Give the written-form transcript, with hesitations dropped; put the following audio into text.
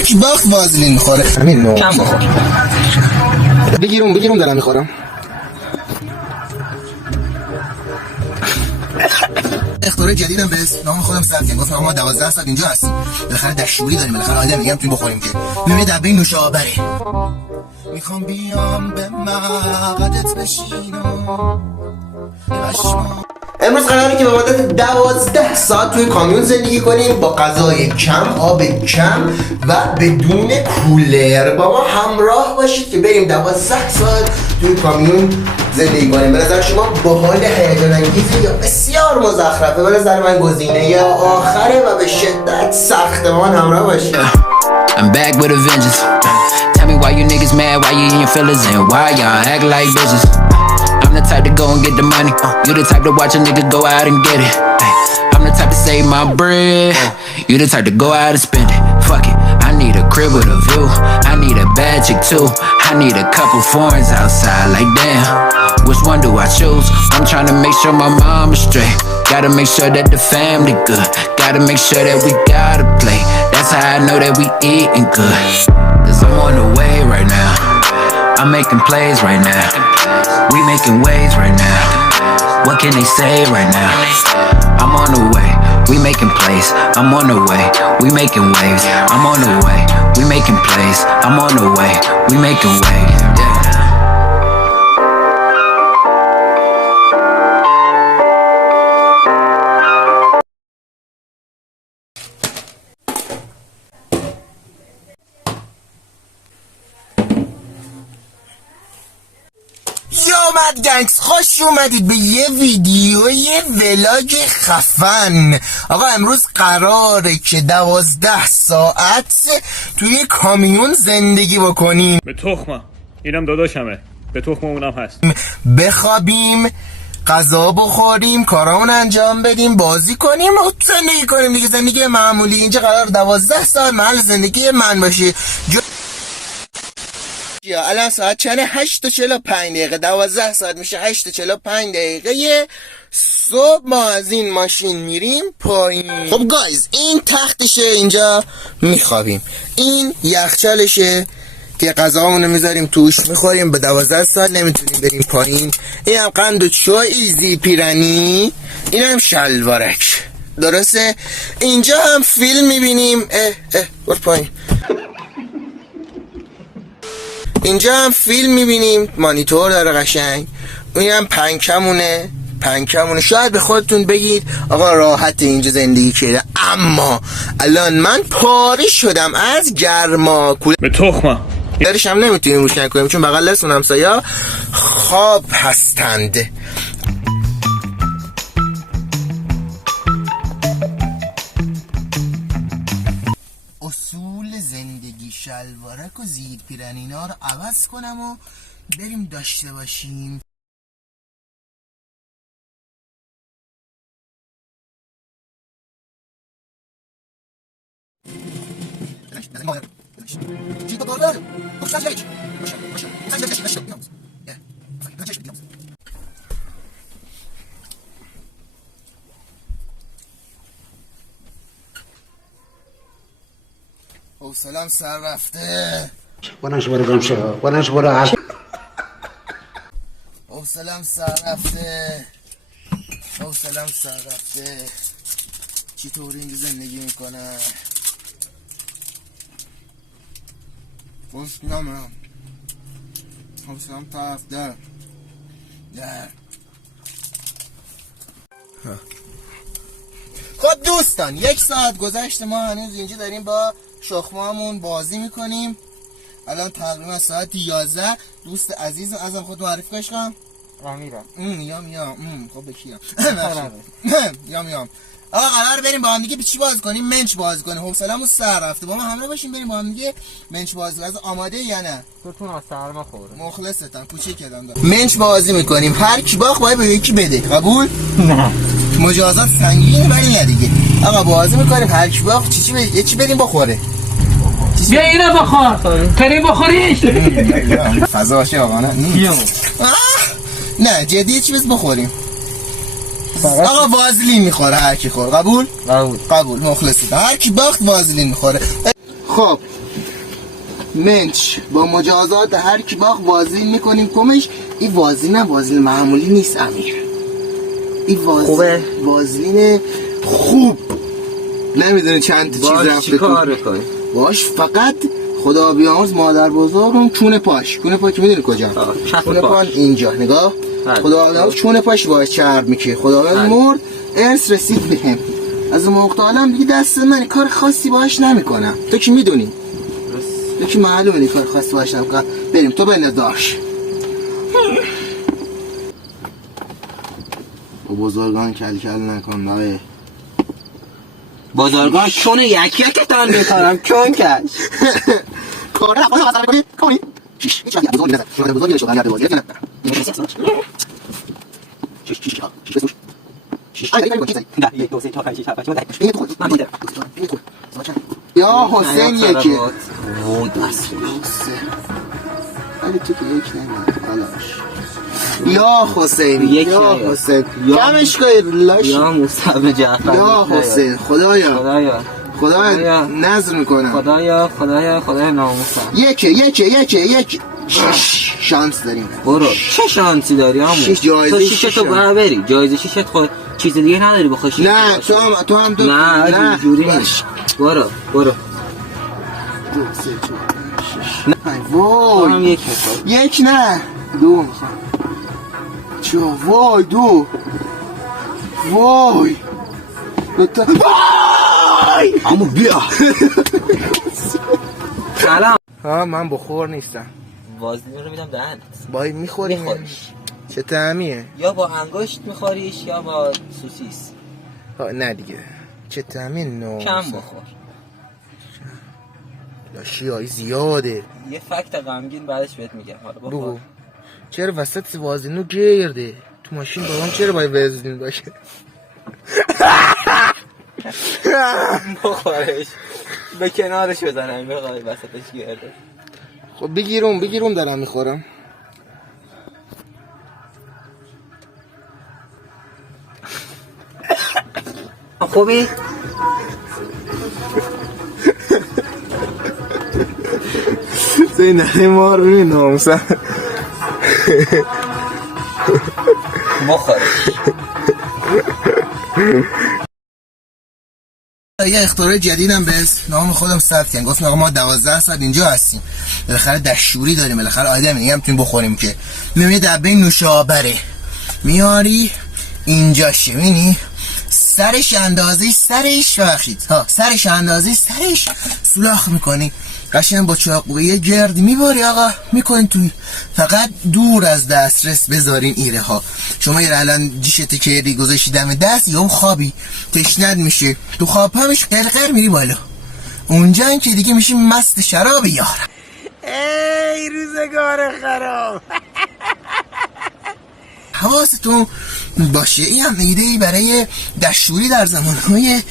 هر کی باخت وازلین میخوره. همین نوع کم بخور. بگیرم دارم میخورم. اختراع جدیدم به نام خودم ثبت کردم. گفتم ما 12 ساعت اینجا هستیم. بالاخره دشوری داریم. بالاخره آدم میگم توی بخوریم که. ببین دبه نوشابره. میخوام بیام به مقعدت بشینم. امروز قراره که به مدت 12 ساعت توی کامیون زندگی کنیم با غذای کم، آب کم و بدون کولر. با ما همراه باشید که بریم 12 ساعت توی کامیون زندگی کنیم. به نظر شما باحال، هیجان انگیزه یا بسیار مزخرفه؟ به نظر من گزینه یا آخره و به شدت سخته. با من همراه باشید. I'm back with a vengeance. Tell me why you niggas mad, why you in your feelings, and why y'all act like bitches. I'm the type to go and get the money. You the type to watch a nigga go out and get it. I'm the type to save my bread. You the type to go out and spend it. Fuck it. I need a crib with a view. I need a bad chick too. I need a couple foreigns outside. Like damn, which one do I choose? I'm trying to make sure my mom is straight. Gotta make sure that the family good. Gotta make sure that we got a plate. That's how I know that we eating good. Cause I'm on the way right now. I'm making plays right now. We making waves right now. What can they say right now? I'm on the way. We making plays. I'm on the way. We making waves. I'm on the way. We making plays. I'm on the way. We making waves. Yeah. گنگس خوش اومدید به یه ویدیوی ولاگ خفن. آقا امروز قراره که 12 ساعت توی کامیون زندگی بکنیم. به تخمم اینم داداشمه، به تخم اونم هست. بخوابیم، غذا بخوریم، کارامون انجام بدیم، بازی کنیم و زندگی کنیم دیگه. زندگی معمولی. اینجا قرار 12 ساعت محل زندگی من باشه. یا الان ساعت چنده؟ 8:45 دقیقه. 12 ساعت میشه 8:45 دقیقه صبح. ما از این ماشین میریم پایین. خب گایز این تختشه، اینجا میخوابیم. این یخچالشه که غذامونو میذاریم توش میخوریم. به 12 ساعت نمیتونیم بریم پایین. این هم قند و چای ایزی پیرنی. این هم شلوارک. درسته؟ اینجا هم فیلم میبینیم. برو پایین. اینجا هم فیلم میبینیم، مانیتور داره قشنگ. این هم پنکمونه. شاید به خودتون بگید آقا راحت اینجا زندگی کرده، اما الان من پاره شدم از گرما. به تخمم درش هم نمیتونیم روشن کنیم چون بغل دستون همسایا خواب هستند. اصول زندگی شلوارک و زیر پیرنینا رو عوض کنم و بریم داشته باشیم. حوصله‌ام سر رفته. بلند شو برو گم شو. بلند شو برو. حوصله‌ام سر رفته. چطور اینجا زندگی میکنه؟ خوشنامم. حوصله‌ام رفته. خب دوستان 1 ساعت گذشته، ما هنوز اینجا داریم با شخمامون بازی میکنیم. الان تقریبا ساعت 11. دوست عزیزم ازم خود معرفی کنم. امیرم. میام. خب بکیام. میام. آقا قرار بریم با هم دیگه چی بازی کنیم؟ منچ بازی کنیم. حوصله‌مون سر رفته. با ما همراه باشیم بریم با هم دیگه منچ بازی کنیم. آماده یا نه؟ تو از سرما خوره. مخلصتم. کوچیکم دارم. منچ بازی میکنیم. هر کی باخت باید به یکی بده. قبول؟ نه. مجازات سنگینه ولی نه دیگه. آقا بازی میکنیم. هر کی باخت چی بدیم بخوره. بیا اینو بخور. کریم بخوریش. فضا باشه آقا نه. نه جدی چی بس بخوریم؟ آقا وازلین میخوره هر کی خور. قبول؟ قبول. مخلصی. هر کی باخت وازلین میخوره. خب منچ با مجازات هر کی باق وازلین میکنیم کمش. این وازلین معمولی نیست امیر، این خوبه؟ وازلین خوب. نمیدونه چند تا چیز رفته چیکار کنی؟ باش. فقط خدا بیامرز مادر بزرگم چونه پاش که میدونی کجا؟ چونه پاش اینجا نگاه. خدا بیامرز چونه پاش باش چرب میشه. خدا بیامرز مرد، ارث رسید بهم. از اون موقع عالم دیگه دست من کار خاصی باهاش نمیکنم. تو کی میدونی؟ تو کی معلومه کار خاصی باهاش نمیکنم. بریم تو بنداش. با بزرگان کل نکن نوه. بزرگان چون یکی تان میکنم کن کش کار نه خواهی بازار میکنی؟ کنی؟ شیش هیچ وقتی بزرگی نزد. شما بزرگی نشد هنگرد بازی نه شیش یک دو سه چهار پنج شش هفت هشت این تو خود یا حسین یکی وای دست ولی تو که یک نمیدی یا حسین یا حسین کمش کهی لاش یا موسی جعفر یا حسین. خدایا نظر میکنم. خدایا ناموسم. یک شانس داریم. برو چه شانسی داری همون؟ شیش جایزه. تو شیشت رو بری جایزه شیشت خود چیز دیگه نداری بخوای شیشت نه تو هم دو. نه اینجوری نیست. برو دو سه چهار وای هم یک میخوای. یک نه دو میخوام. چه وای دو وای اما بیا سلام. ها من بخور نیستم. وازلین رو میدم دهنت. باید میخوریش. چه طعمیه؟ یا با انگشت میخوریش یا با سوسیس. نه دیگه چه طعمی نو. کم بخور. لاشی زیاده. یه فکت غمگین بعدش بهت میگم. حالا بگو. چرا وسط وازلینو گرده؟ تو ماشین بابام چرا باید وازلین باشه؟ بخورش به کنارش بزنم بخوای وسطش گرده. خب بگیرم دارم میخورم. خوبی؟ زینه ما رو ببین ناموسم. بخورش. یه اختراع جدیدم به نام خودم ثبت کردم. گفتم آقا ما 12 ساعت اینجا هستیم، بالاخره دستشوری داریم، بالاخره آدم دیگه هم میتونیم بخوریم که میام یه دبه نوشابره میاری اینجاشه. ببینی سرش سوراخ میکنی قشنگ با چاقویه گرد میباری آقا میکنین توی. فقط دور از دسترس بذارین ایره ها. شما یه الان دیشت کردی گذاشتی دم دست یا خوابی تشنت میشه تو خواب همش قرقر میری بالا اونجا این که دیگه میشی مست شراب یار. ای روزگار خراب. حواستون باشه این هم ایده‌ای برای دستشویی در زمانهای